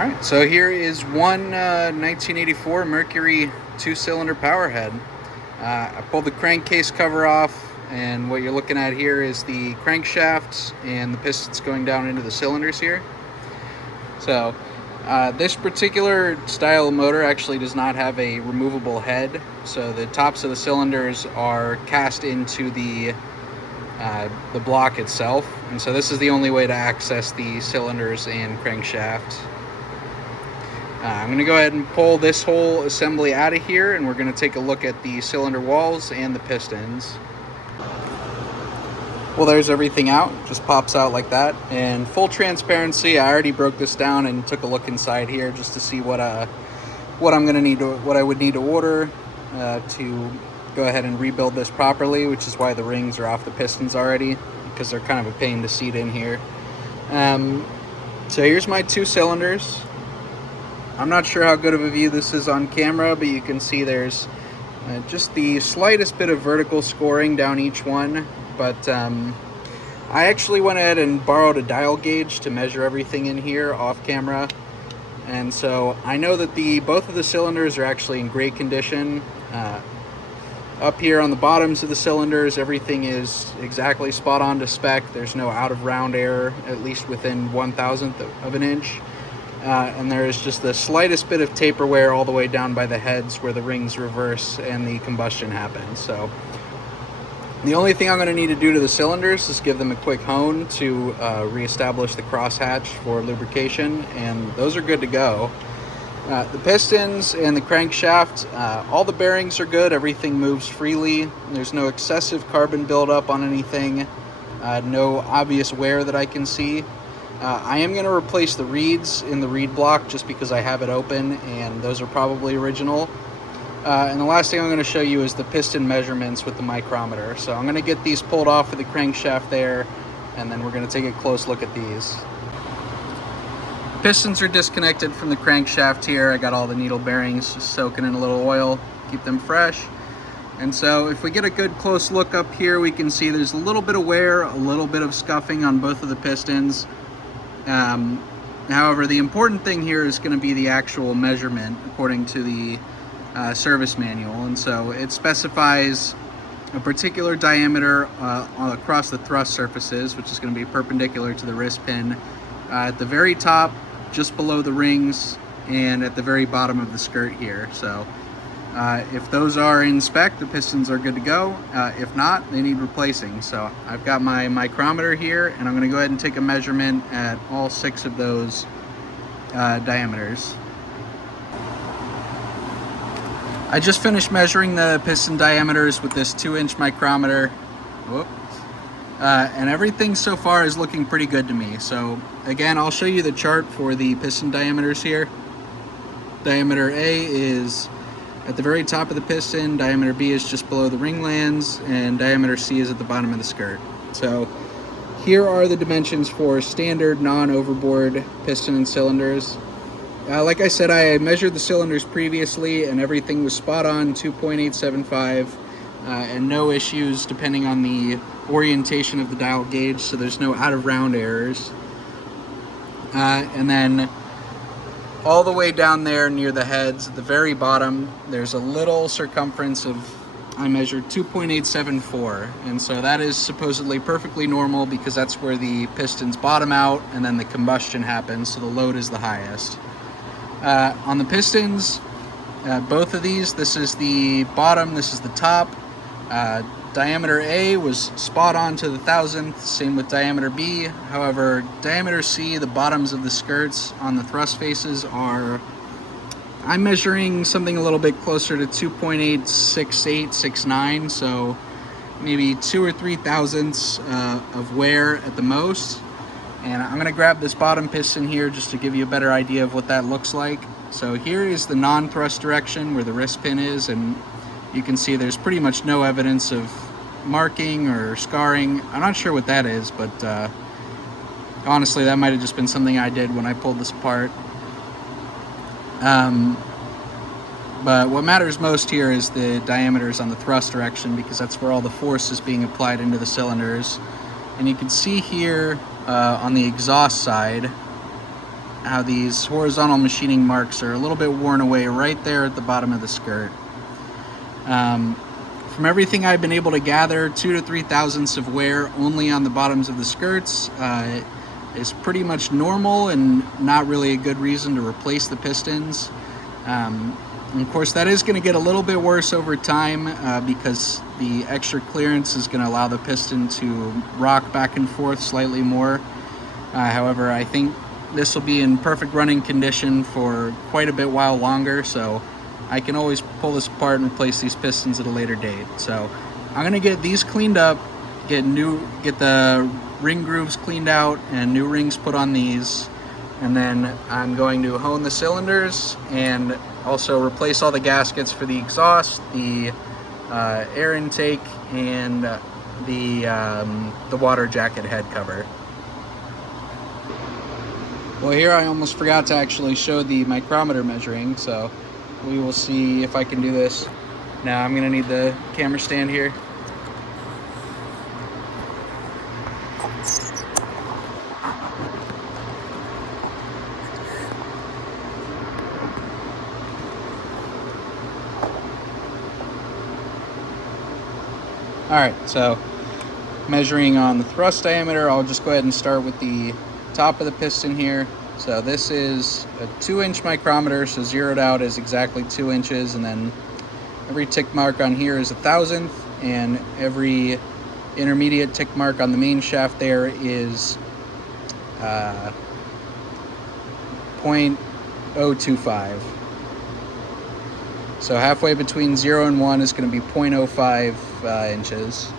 Alright, so here is one 1984 Mercury 2-cylinder powerhead. I pulled the crankcase cover off, and what you're looking at here is the crankshaft and the pistons going down into the cylinders here. So this particular style of motor actually does not have a removable head, so the tops of the cylinders are cast into the block itself, and so this is the only way to access the cylinders and crankshaft. I'm going to go ahead and pull this whole assembly out of here, and we're going to take a look at the cylinder walls and the pistons. Well, there's everything out. It just pops out like that. And full transparency, I already broke this down and took a look inside here just to see what I would need to order to go ahead and rebuild this properly, which is why the rings are off the pistons already, because they're kind of a pain to seat in here. So here's my 2 cylinders. I'm not sure how good of a view this is on camera, but you can see there's just the slightest bit of vertical scoring down each one. But I actually went ahead and borrowed a dial gauge to measure everything in here off camera. And so I know that both of the cylinders are actually in great condition. Up here on the bottoms of the cylinders, everything is exactly spot on to spec. There's no out of round error, at least within 1/1000th of an inch. And there is just the slightest bit of taper wear all the way down by the heads where the rings reverse and the combustion happens. So the only thing I'm going to need to do to the cylinders is give them a quick hone to reestablish the crosshatch for lubrication, and those are good to go. The pistons and the crankshaft, all the bearings are good. Everything moves freely. There's no excessive carbon buildup on anything. No obvious wear that I can see. I am going to replace the reeds in the reed block just because I have it open, and those are probably original. And the last thing I'm going to show you is the piston measurements with the micrometer. So I'm going to get these pulled off of the crankshaft there, and then we're going to take a close look at these. Pistons are disconnected from the crankshaft here. I got all the needle bearings just soaking in a little oil, keep them fresh. And so if we get a good close look up here, we can see there's a little bit of wear, a little bit of scuffing on both of the pistons. However, the important thing here is going to be the actual measurement according to the service manual, and so it specifies a particular diameter across the thrust surfaces, which is going to be perpendicular to the wrist pin, at the very top, just below the rings, and at the very bottom of the skirt here. So if those are in spec, the pistons are good to go. If not, they need replacing. So I've got my micrometer here, and I'm going to go ahead and take a measurement at all 6 of those diameters. I just finished measuring the piston diameters with this 2-inch micrometer. And everything so far is looking pretty good to me. So again, I'll show you the chart for the piston diameters here. Diameter A is at the very top of the piston, diameter B is just below the ring lands, and diameter C is at the bottom of the skirt. So here are the dimensions for standard non-overboard piston and cylinders. Like I said, I measured the cylinders previously, and everything was spot on, 2.875, and no issues depending on the orientation of the dial gauge, so there's no out of round errors. And then all the way down there near the heads, at the very bottom, there's a little circumference of, I measured 2.874, and so that is supposedly perfectly normal because that's where the pistons bottom out and then the combustion happens, so the load is the highest. On the pistons, both of these, this is the bottom, this is the top. Diameter A was spot on to the 1,000th, same with diameter B. However, diameter C, the bottoms of the skirts on the thrust faces are, I'm measuring something a little bit closer to 2.86869, so maybe 2 or 3 thousandths of wear at the most. And I'm going to grab this bottom piston here just to give you a better idea of what that looks like. So here is the non-thrust direction where the wrist pin is, and you can see there's pretty much no evidence of marking or scarring. I'm not sure what that is, but honestly, that might have just been something I did when I pulled this apart. But what matters most here is the diameters on the thrust direction, because that's where all the force is being applied into the cylinders. And you can see here on the exhaust side, how these horizontal machining marks are a little bit worn away right there at the bottom of the skirt. From everything I've been able to gather, 2 to 3 thousandths of wear only on the bottoms of the skirts is pretty much normal and not really a good reason to replace the pistons. And of course, that is going to get a little bit worse over time because the extra clearance is going to allow the piston to rock back and forth slightly more. However, I think this will be in perfect running condition for quite a bit while longer, so I can always pull this apart and replace these pistons at a later date. So I'm going to get these cleaned up, get the ring grooves cleaned out and new rings put on these, and then I'm going to hone the cylinders and also replace all the gaskets for the exhaust, the air intake, and the water jacket head cover. Well, here I almost forgot to actually show the micrometer measuring, so we will see if I can do this. Now I'm gonna need the camera stand here. All right, so measuring on the thrust diameter, I'll just go ahead and start with the top of the piston here. So this is a 2-inch micrometer, so zeroed out is exactly 2 inches, and then every tick mark on here is 1,000th, and every intermediate tick mark on the main shaft there is 0.025. So halfway between 0 and 1 is going to be 0.05 inches.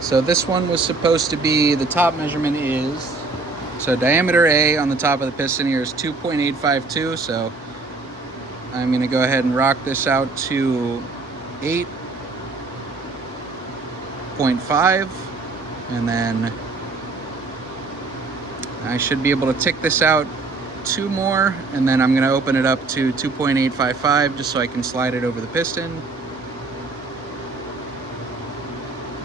So this one was supposed to be, the top measurement is, so diameter A on the top of the piston here is 2.852, so I'm going to go ahead and rock this out to 8.5, and then I should be able to tick this out 2 more, and then I'm going to open it up to 2.855 just so I can slide it over the piston.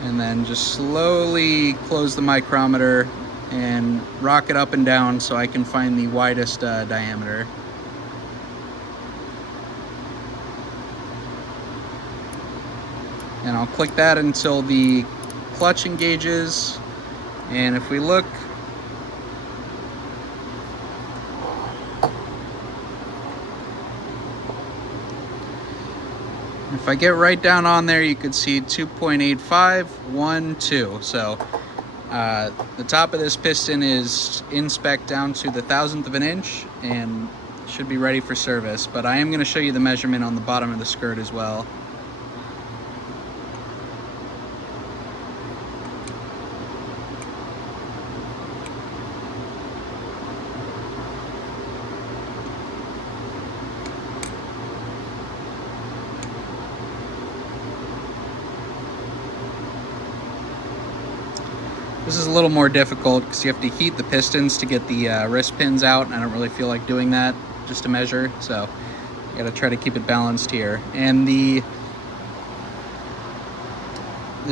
And then just slowly close the micrometer and rock it up and down so I can find the widest diameter. And I'll click that until the clutch engages. And if we look, if I get right down on there, you can see 2.8512. So the top of this piston is in spec down to the 1,000th of an inch and should be ready for service. But I am going to show you the measurement on the bottom of the skirt as well. This is a little more difficult because you have to heat the pistons to get the wrist pins out, and I don't really feel like doing that just to measure, so I gotta try to keep it balanced here. And the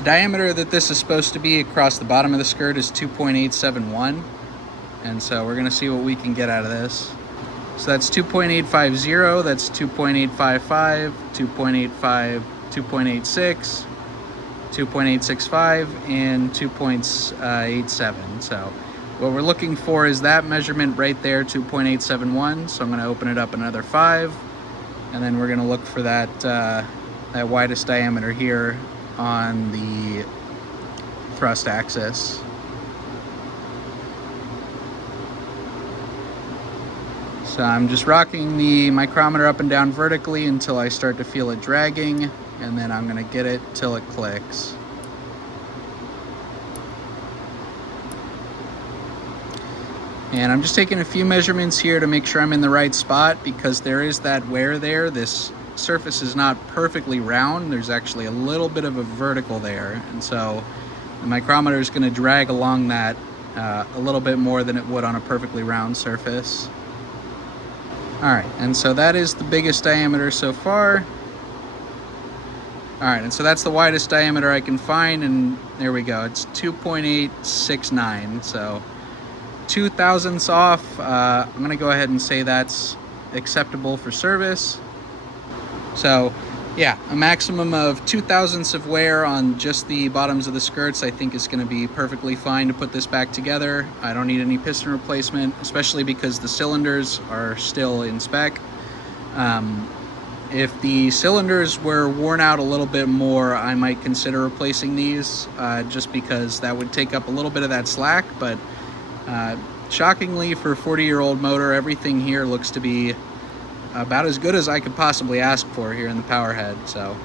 diameter that this is supposed to be across the bottom of the skirt is 2.871, and so we're gonna see what we can get out of this. So that's 2.850, that's 2.855, 2.85, 2.86, 2.865, and 2.87. So what we're looking for is that measurement right there, 2.871. So I'm going to open it up another 5, and then we're going to look for that that widest diameter here on the thrust axis. So I'm just rocking the micrometer up and down vertically until I start to feel it dragging, and then I'm gonna get it till it clicks. And I'm just taking a few measurements here to make sure I'm in the right spot because there is that wear there. This surface is not perfectly round. There's actually a little bit of a vertical there. And so the micrometer is gonna drag along that a little bit more than it would on a perfectly round surface. All right, and so that is the biggest diameter so far. All right, and so that's the widest diameter I can find, and there we go. It's 2.869, so 0.2 thousandths off. I'm gonna go ahead and say that's acceptable for service. So yeah, a maximum of 2 thousandths of wear on just the bottoms of the skirts I think is going to be perfectly fine to put this back together. I don't need any piston replacement, especially because the cylinders are still in spec. If the cylinders were worn out a little bit more, I might consider replacing these, just because that would take up a little bit of that slack. But shockingly, for a 40-year-old motor, everything here looks to be about as good as I could possibly ask for here in the Powerhead. So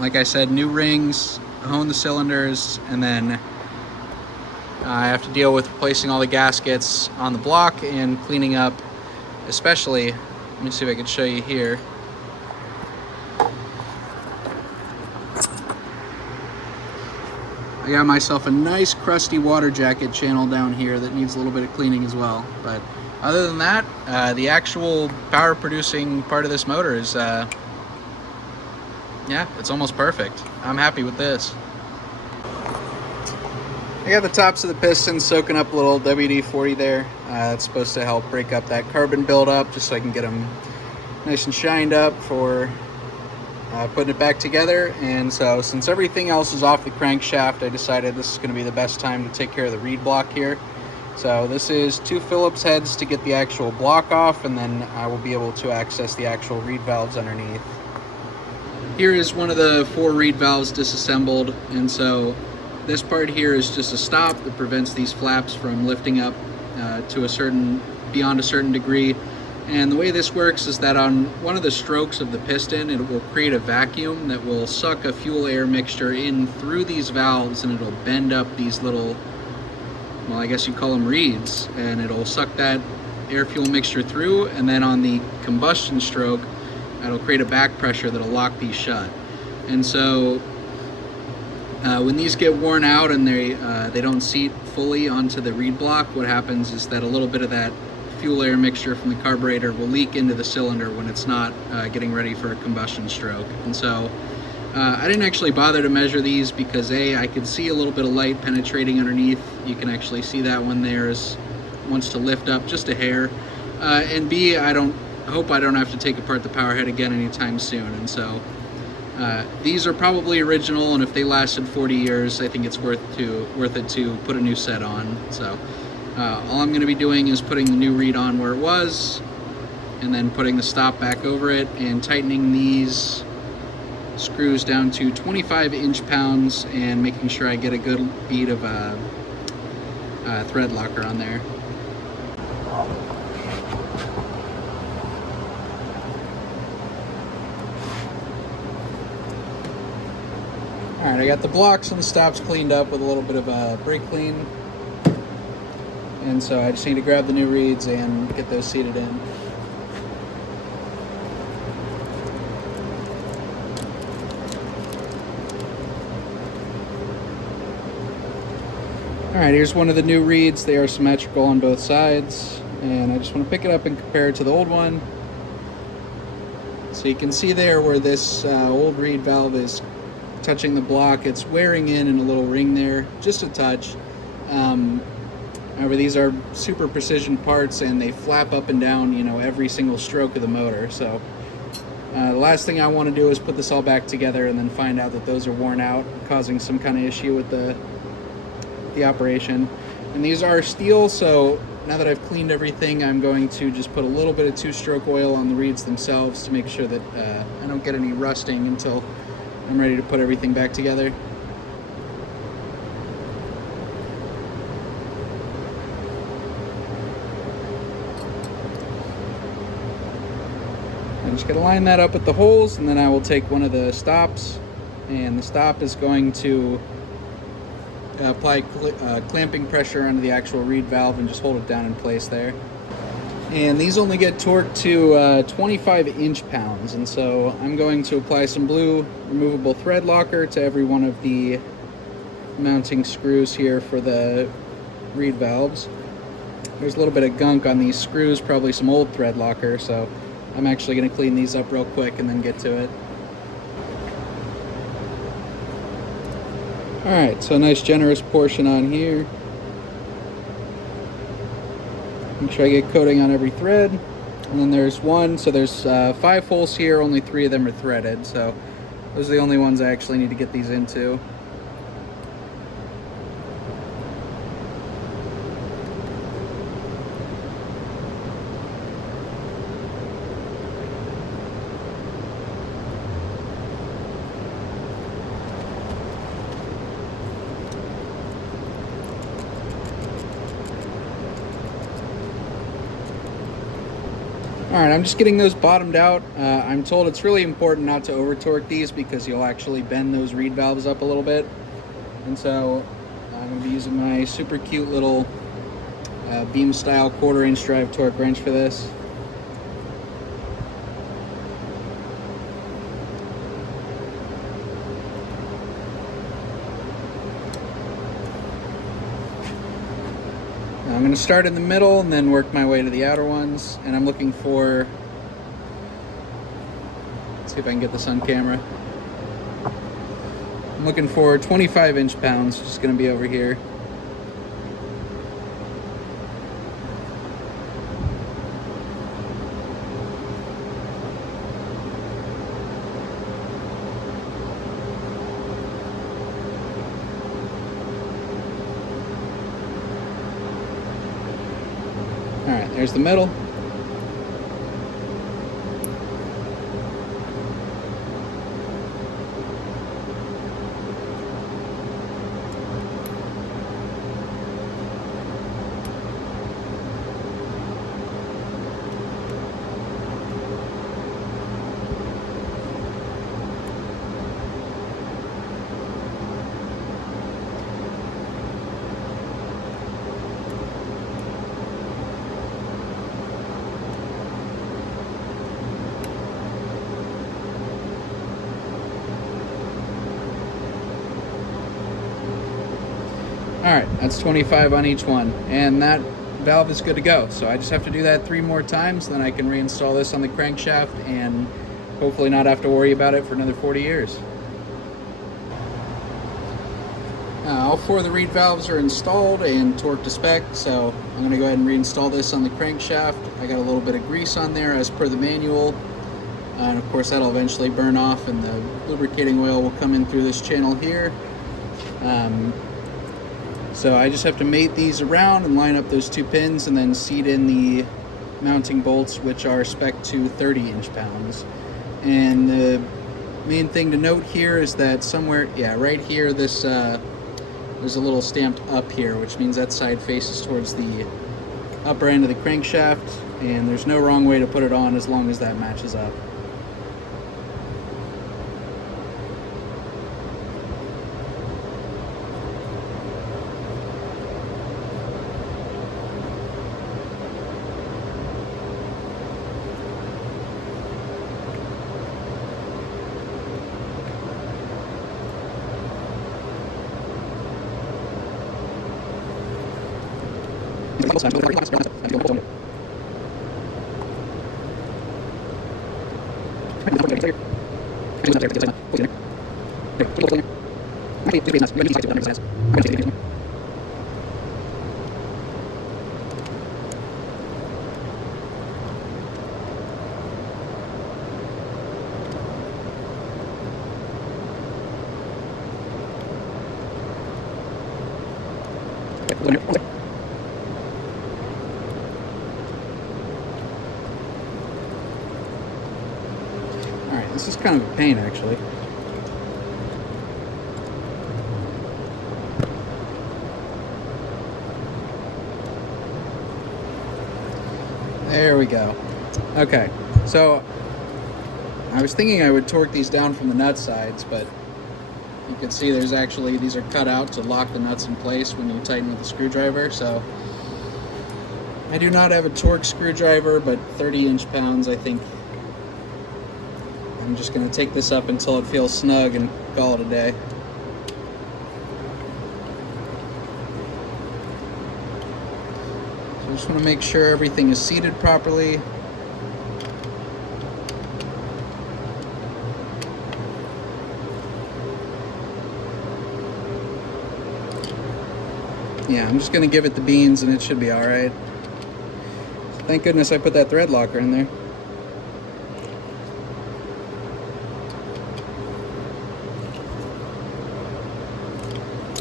like I said, new rings, hone the cylinders, and then I have to deal with replacing all the gaskets on the block and cleaning up, especially, let me see if I can show you here. I got myself a nice crusty water jacket channel down here that needs a little bit of cleaning as well. But other than that, the actual power producing part of this motor is, yeah, it's almost perfect. I'm happy with this. I got the tops of the pistons soaking up a little WD-40 there. That's supposed to help break up that carbon buildup, just so I can get them nice and shined up for putting it back together. And so since everything else is off the crankshaft, I decided this is going to be the best time to take care of the reed block here. So this is 2 Phillips heads to get the actual block off, and then I will be able to access the actual reed valves underneath. Here is one of the 4 reed valves disassembled, and so this part here is just a stop that prevents these flaps from lifting up to beyond a certain degree. And the way this works is that on one of the strokes of the piston, it will create a vacuum that will suck a fuel air mixture in through these valves, and it'll bend up these little, well, I guess you call them reeds, and it'll suck that air fuel mixture through, and then on the combustion stroke, it'll create a back pressure that'll lock these shut. And so when these get worn out and they don't seat fully onto the reed block, what happens is that a little bit of that fuel air mixture from the carburetor will leak into the cylinder when it's not getting ready for a combustion stroke. And so I didn't actually bother to measure these because A, I could see a little bit of light penetrating underneath. You can actually see that when wants to lift up just a hair. And B, I hope I don't have to take apart the power head again anytime soon. And so these are probably original, and if they lasted 40 years, I think it's worth it to put a new set on. So all I'm going to be doing is putting the new reed on where it was, and then putting the stop back over it and tightening these screws down to 25 inch-pounds and making sure I get a good bead of thread locker on there. Alright, I got the blocks and the stops cleaned up with a little bit of a brake clean. And so I just need to grab the new reeds and get those seated in. Alright, here's one of the new reeds. They are symmetrical on both sides. And I just want to pick it up and compare it to the old one. So you can see there where this old reed valve is touching the block, it's wearing in a little ring there, just a touch. However, these are super precision parts and they flap up and down, every single stroke of the motor. So the last thing I want to do is put this all back together and then find out that those are worn out, causing some kind of issue with the operation. And these are steel, so now that I've cleaned everything, I'm going to just put a little bit of 2-stroke oil on the reeds themselves to make sure that I don't get any rusting until I'm ready to put everything back together. I'm just going to line that up with the holes, and then I will take one of the stops, and the stop is going to apply clamping pressure onto the actual reed valve and just hold it down in place there. And these only get torqued to 25 inch-pounds, and so I'm going to apply some blue removable thread locker to every one of the mounting screws here for the reed valves. There's a little bit of gunk on these screws, probably some old thread locker, so I'm actually going to clean these up real quick and then get to it. Alright, so a nice generous portion on here. Make sure I get coating on every thread. And then there's one, so there's 5 holes here, only 3 of them are threaded, so those are the only ones I actually need to get these into. Alright, I'm just getting those bottomed out. I'm told it's really important not to over torque these because you'll actually bend those reed valves up a little bit. And so I'm going to be using my super cute little beam style 1/4 inch drive torque wrench for this. I'm going to start in the middle and then work my way to the outer ones, and I'm looking for, let's see if I can get this on camera. I'm looking for 25 inch-pounds, which is going to be over here. Alright, there's the middle. Alright, that's 25 on each one, and that valve is good to go. So I just have to do that 3 more times, then I can reinstall this on the crankshaft and hopefully not have to worry about it for another 40 years. All 4 of the reed valves are installed and torqued to spec, so I'm going to go ahead and reinstall this on the crankshaft. I got a little bit of grease on there as per the manual, and of course that'll eventually burn off and the lubricating oil will come in through this channel here. So I just have to mate these around and line up those 2 pins and then seat in the mounting bolts, which are spec to 30 inch-pounds. And the main thing to note here is that somewhere, yeah, right here, this there's a little stamped up here, which means that side faces towards the upper end of the crankshaft, and there's no wrong way to put it on as long as that matches up. Alright, this is kind of a pain actually. There we go. Okay, so I was thinking I would torque these down from the nut sides, but you can see there's actually, these are cut out to lock the nuts in place when you tighten with the screwdriver. So I do not have a torque screwdriver, but 30 inch-pounds, I think I'm just going to take this up until it feels snug and call it a day. So I just want to make sure everything is seated properly. Yeah, I'm just going to give it the beans and it should be alright. Thank goodness I put that thread locker in there.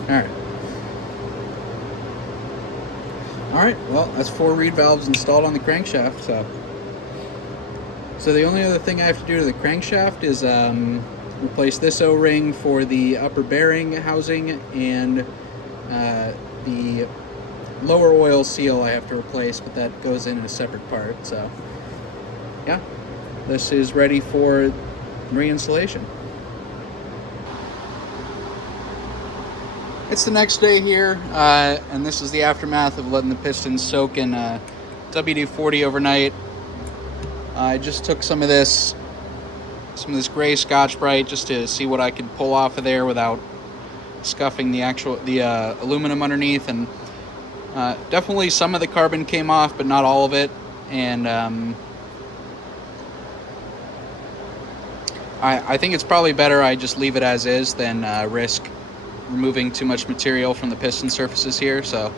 Alright. Alright, well, that's 4 reed valves installed on the crankshaft. So the only other thing I have to do to the crankshaft is replace this O-ring for the upper bearing housing, and the lower oil seal I have to replace, but that goes in a separate part. So yeah, this is ready for reinstallation. It's the next day here, and this is the aftermath of letting the pistons soak in WD-40 overnight. I just took some of this gray Scotch-Brite just to see what I could pull off of there without scuffing the aluminum underneath, and definitely some of the carbon came off, but not all of it. And I think it's probably better I just leave it as is than risk removing too much material from the piston surfaces here. So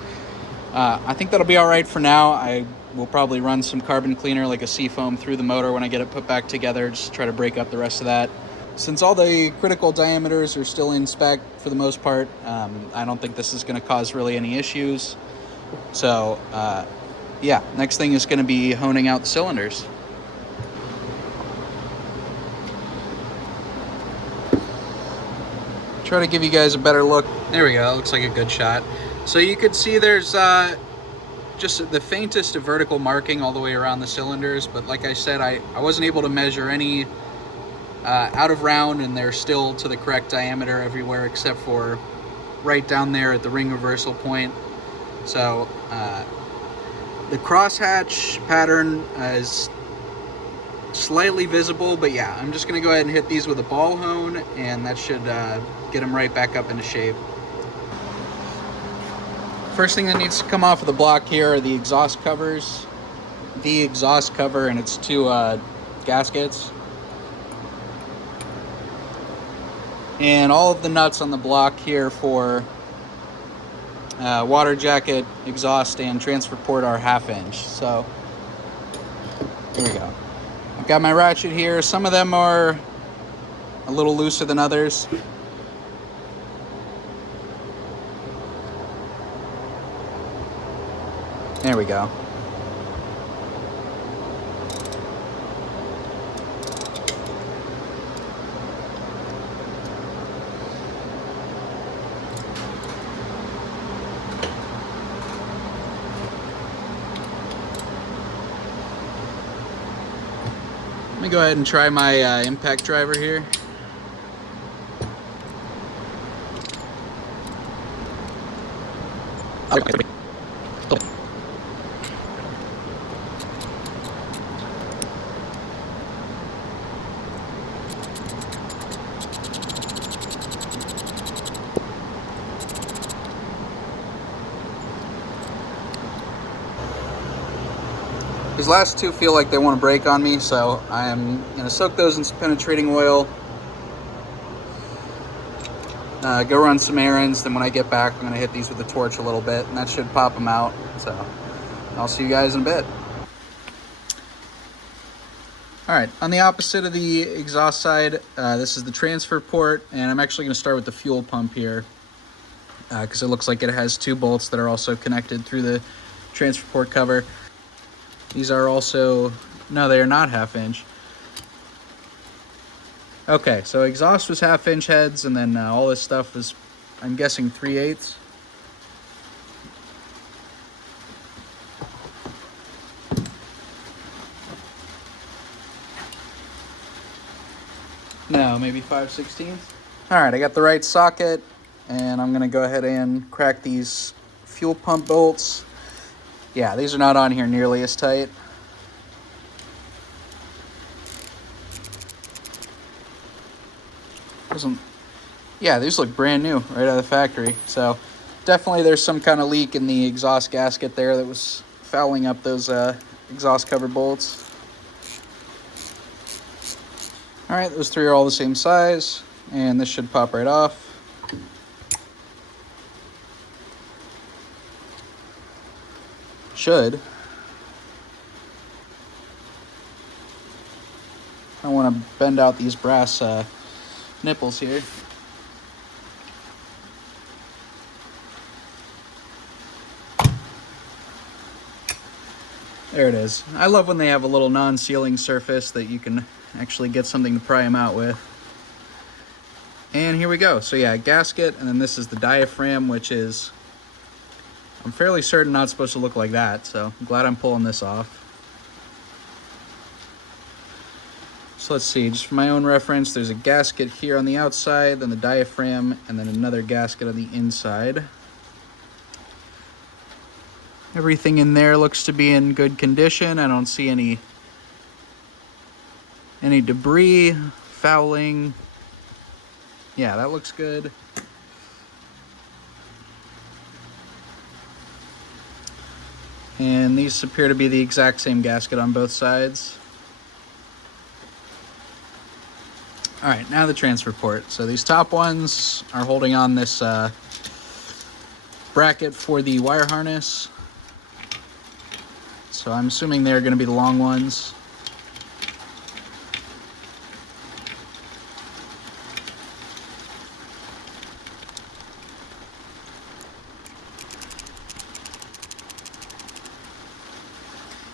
I think that'll be all right for now. I will probably run some carbon cleaner, like a seafoam, through the motor when I get it put back together, just try to break up the rest of that. Since all the critical diameters are still in spec for the most part, I don't think this is going to cause really any issues. So yeah, next thing is going to be honing out the cylinders. Try to give you guys a better look. There we go, looks like a good shot. So you could see there's just the faintest of vertical marking all the way around the cylinders, but like I said, I wasn't able to measure any out of round, and they're still to the correct diameter everywhere except for right down there at the ring reversal point. So the crosshatch pattern is slightly visible, but yeah, I'm just gonna go ahead and hit these with a ball hone, and that should get them right back up into shape. First thing that needs to come off of the block here are the exhaust covers. The exhaust cover and its 2 gaskets. And all of the nuts on the block here for water jacket, exhaust, and transfer port are 1/2 inch. So here we go. I've got my ratchet here. Some of them are a little looser than others. There we go. Let me go ahead and try my impact driver here. These last 2 feel like they want to break on me, so I'm going to soak those in some penetrating oil, go run some errands, then when I get back I'm going to hit these with a torch a little bit, and that should pop them out. So I'll see you guys in a bit. Alright, on the opposite of the exhaust side, this is the transfer port, and I'm actually going to start with the fuel pump here, because it looks like it has 2 bolts that are also connected through the transfer port cover. These are also, no, they are not 1/2 inch. Okay, so exhaust was 1/2 inch heads, and then all this stuff was, I'm guessing, 3/8. No, maybe 5/16. All right, I got the right socket, and I'm gonna go ahead and crack these fuel pump bolts. Yeah, these are not on here nearly as tight. Yeah, these look brand new right out of the factory. So definitely there's some kind of leak in the exhaust gasket there that was fouling up those exhaust cover bolts. All right, those 3 are all the same size, and this should pop right off. Should. I want to bend out these brass nipples here. There it is. I love when they have a little non-sealing surface that you can actually get something to pry them out with. And here we go. So yeah, gasket, and then this is the diaphragm, which is, I'm fairly certain, not supposed to look like that, so I'm glad I'm pulling this off. So let's see, just for my own reference, there's a gasket here on the outside, then the diaphragm, and then another gasket on the inside. Everything in there looks to be in good condition. I don't see any debris, fouling. Yeah, that looks good. And these appear to be the exact same gasket on both sides. All right, now the transfer port. So these top ones are holding on this bracket for the wire harness. So I'm assuming they're going to be the long ones.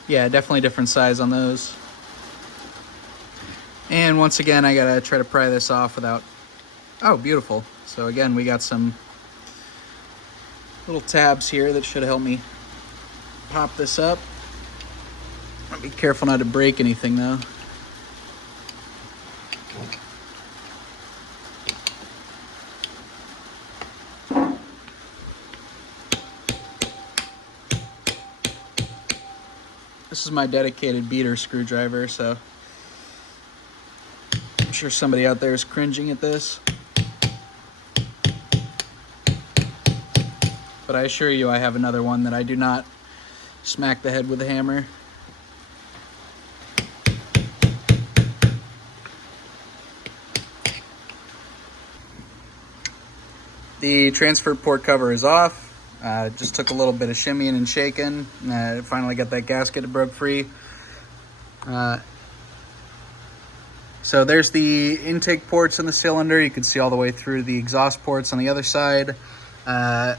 Yeah, definitely different size on those. And once again, I gotta try to pry this off without... Oh, beautiful. So again, we got some little tabs here that should help me pop this up. Be careful not to break anything though. This is my dedicated beater screwdriver, so I'm sure somebody out there is cringing at this. But I assure you I have another one that I do not smack the head with a hammer. The transfer port cover is off. Just took a little bit of shimmying and shaking. Finally got that gasket broke free. So there's the intake ports in the cylinder. You can see all the way through the exhaust ports on the other side. And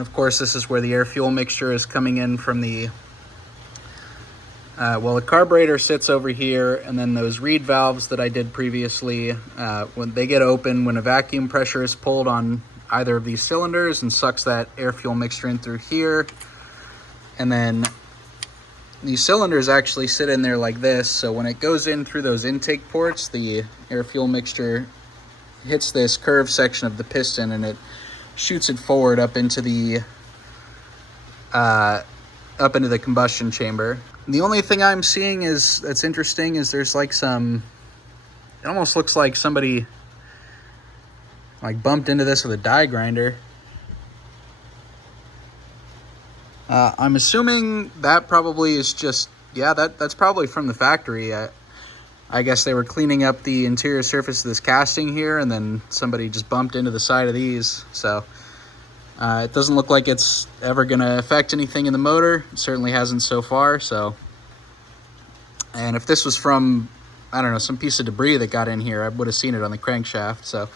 of course, this is where the air fuel mixture is coming in from the... well, the carburetor sits over here, and then those reed valves that I did previously, when they get open, when a vacuum pressure is pulled on either of these cylinders and sucks that air fuel mixture in through here. And then these cylinders actually sit in there like this, so when it goes in through those intake ports, the air fuel mixture hits this curved section of the piston and it shoots it forward up into the combustion chamber. The only thing I'm seeing that's interesting is there's like some, it almost looks like somebody like bumped into this with a die grinder. I'm assuming that probably is just, yeah, that's probably from the factory. I guess they were cleaning up the interior surface of this casting here, and then somebody just bumped into the side of these. So it doesn't look like it's ever going to affect anything in the motor. It certainly hasn't so far. So, and if this was from, I don't know, some piece of debris that got in here, I would have seen it on the crankshaft. So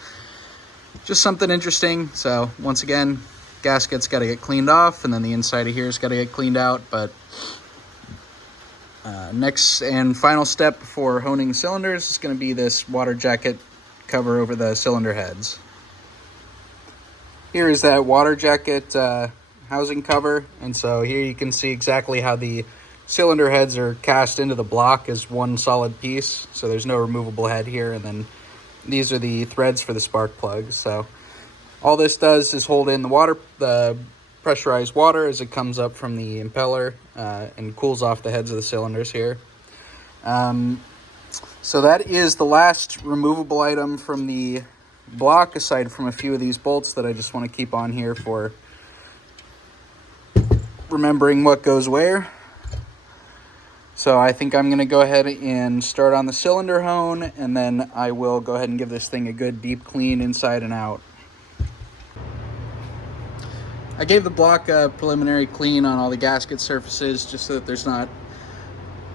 just something interesting. So once again, gasket's got to get cleaned off, and then the inside of here's got to get cleaned out. But next and final step before honing cylinders is going to be this water jacket cover over the cylinder heads. Here is that water jacket housing cover, and so here you can see exactly how the cylinder heads are cast into the block as one solid piece. So there's no removable head here, and then these are the threads for the spark plugs. So all this does is hold in the pressurized water as it comes up from the impeller and cools off the heads of the cylinders here. So that is the last removable item from the block, aside from a few of these bolts that I just want to keep on here for remembering what goes where. So I think I'm going to go ahead and start on the cylinder hone, and then I will go ahead and give this thing a good deep clean inside and out. I gave the block a preliminary clean on all the gasket surfaces just so that there's not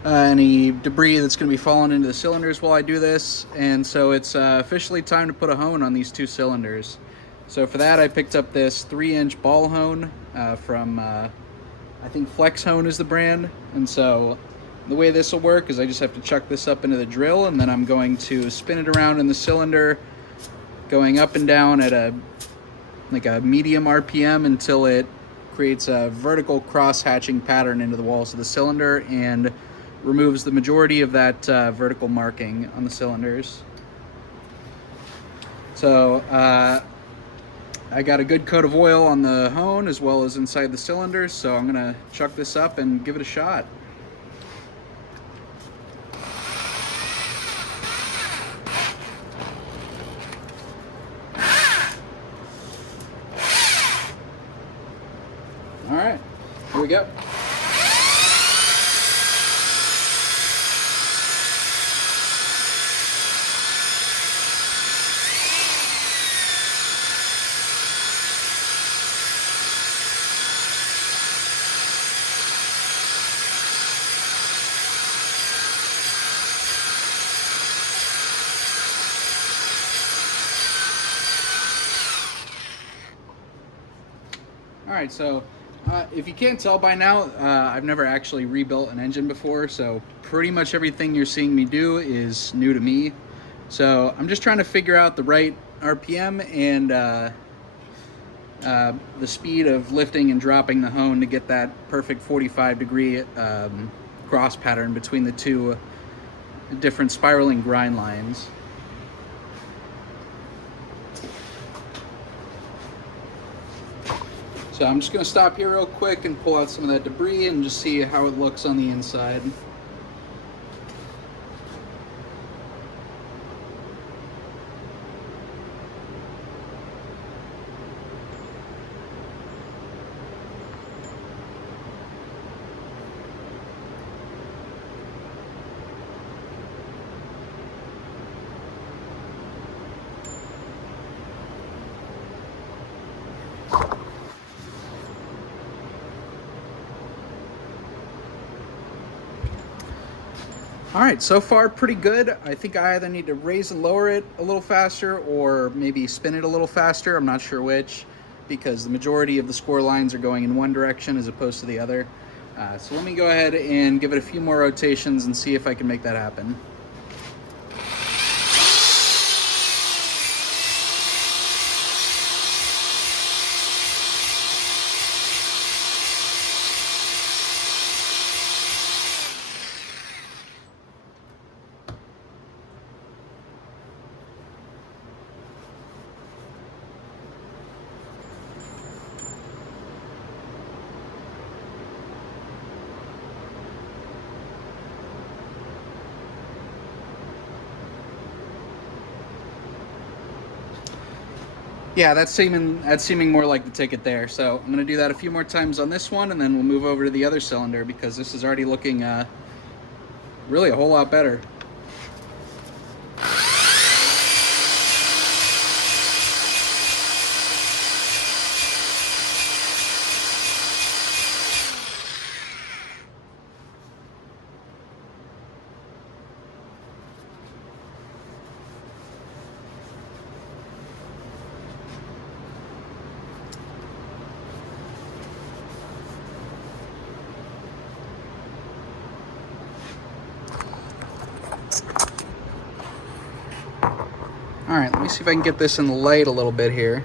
any debris that's going to be falling into the cylinders while I do this. And so it's officially time to put a hone on these two cylinders. So for that, I picked up this 3-inch ball hone from I think Flex Hone is the brand. And so the way this will work is I just have to chuck this up into the drill, and then I'm going to spin it around in the cylinder, going up and down at a medium RPM until it creates a vertical cross-hatching pattern into the walls of the cylinder and removes the majority of that vertical marking on the cylinders. So I got a good coat of oil on the hone as well as inside the cylinders, so I'm gonna chuck this up and give it a shot. All right, here we go. All right, so if you can't tell by now, I've never actually rebuilt an engine before, so pretty much everything you're seeing me do is new to me. So I'm just trying to figure out the right RPM and the speed of lifting and dropping the hone to get that perfect 45-degree cross pattern between the two different spiraling grind lines. So I'm just going to stop here real quick and pull out some of that debris and just see how it looks on the inside. All right, so far pretty good. I think I either need to raise and lower it a little faster or maybe spin it a little faster. I'm not sure which, because the majority of the score lines are going in one direction as opposed to the other. So let me go ahead and give it a few more rotations and see if I can make that happen. Yeah, that's seeming more like the ticket there. So I'm gonna do that a few more times on this one, and then we'll move over to the other cylinder because this is already looking really a whole lot better. All right, let me see if I can get this in the light a little bit here.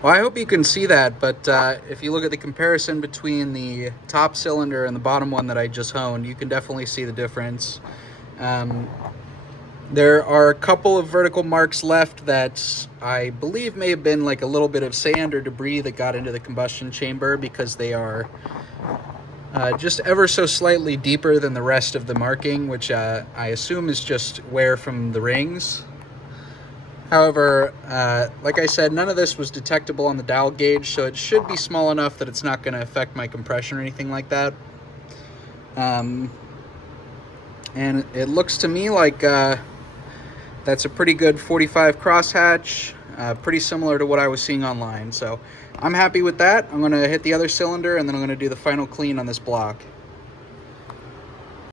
Well, I hope you can see that, but if you look at the comparison between the top cylinder and the bottom one that I just honed, you can definitely see the difference. There are a couple of vertical marks left that I believe may have been like a little bit of sand or debris that got into the combustion chamber because they are just ever so slightly deeper than the rest of the marking, which I assume is just wear from the rings. However, like I said, none of this was detectable on the dial gauge, so it should be small enough that it's not going to affect my compression or anything like that. And it looks to me like that's a pretty good 45 crosshatch, pretty similar to what I was seeing online. So I'm happy with that. I'm going to hit the other cylinder, and then I'm going to do the final clean on this block.